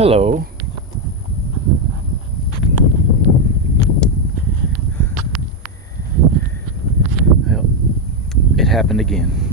Hello. Well, it happened again.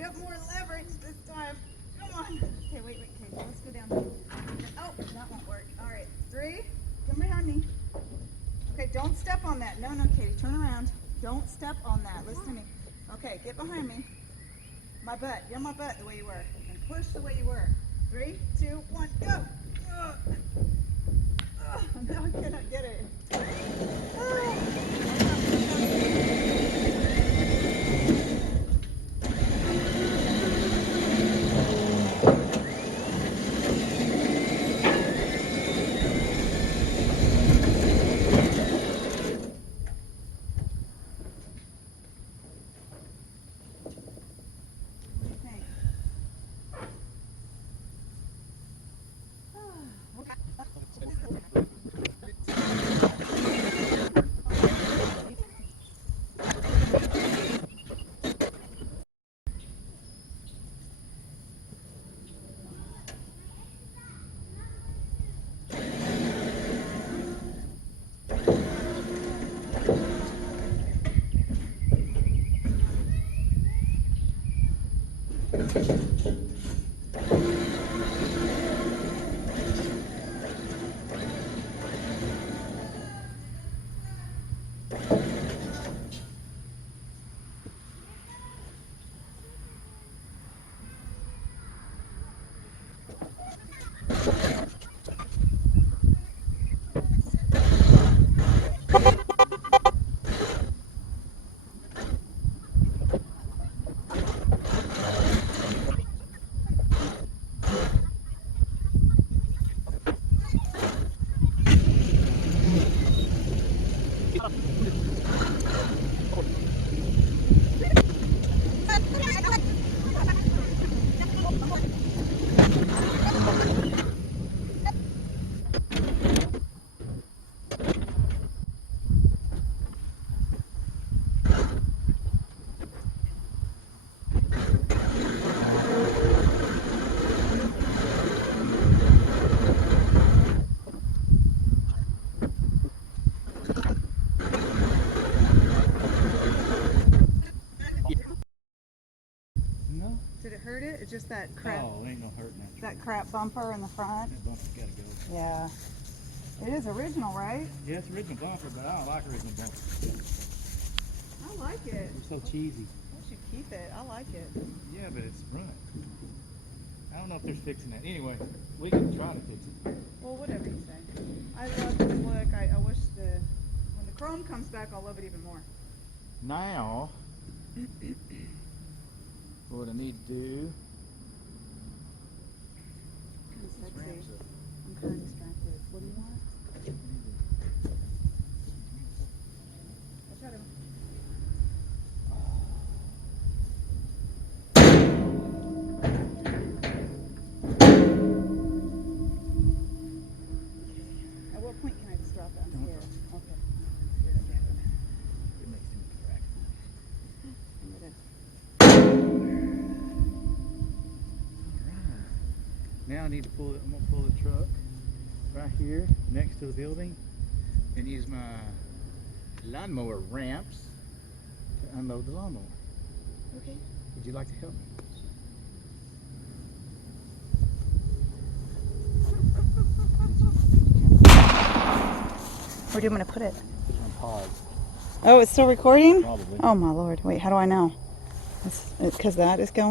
We have more leverage this time. Come on. Okay, wait, okay, let's go down. Oh, that won't work. All right, 3, come behind me. Okay, don't step on that. No, Katie, turn around. Don't step on that. Listen to me. Okay, get behind me. My butt. You're my butt the way you were. And push the way you were. 3, 2, 1, go. Now I cannot get it. No. Did it hurt it? It's just that crap. Oh, ain't no hurting that. That crap bumper in the front. That bumper's gotta go. Yeah. It is original, right? Yeah, it's original bumper, but I don't like original bumper. I like it. It's so cheesy. I should keep it. I like it. Yeah, but it's running. I don't know if they're fixing that. Anyway, we can try to fix it. Well, whatever you say. I love this look. I wish when the chrome comes back, I'll love it even more. Now, what I need to do. Kind of sexy. I'm kind of distracted. What do you want? Watch out. At what point can I just drop it? I'm scared. Okay. It makes me crack. Now I need to pull it. I'm gonna pull the truck right here next to the building and use my lawnmower ramps to unload the lawnmower. Okay. Would you like to help me? Where do you want to put it? Put it on pause. Oh, it's still recording? Probably. Oh my lord. Wait, how do I know? It's because that is going?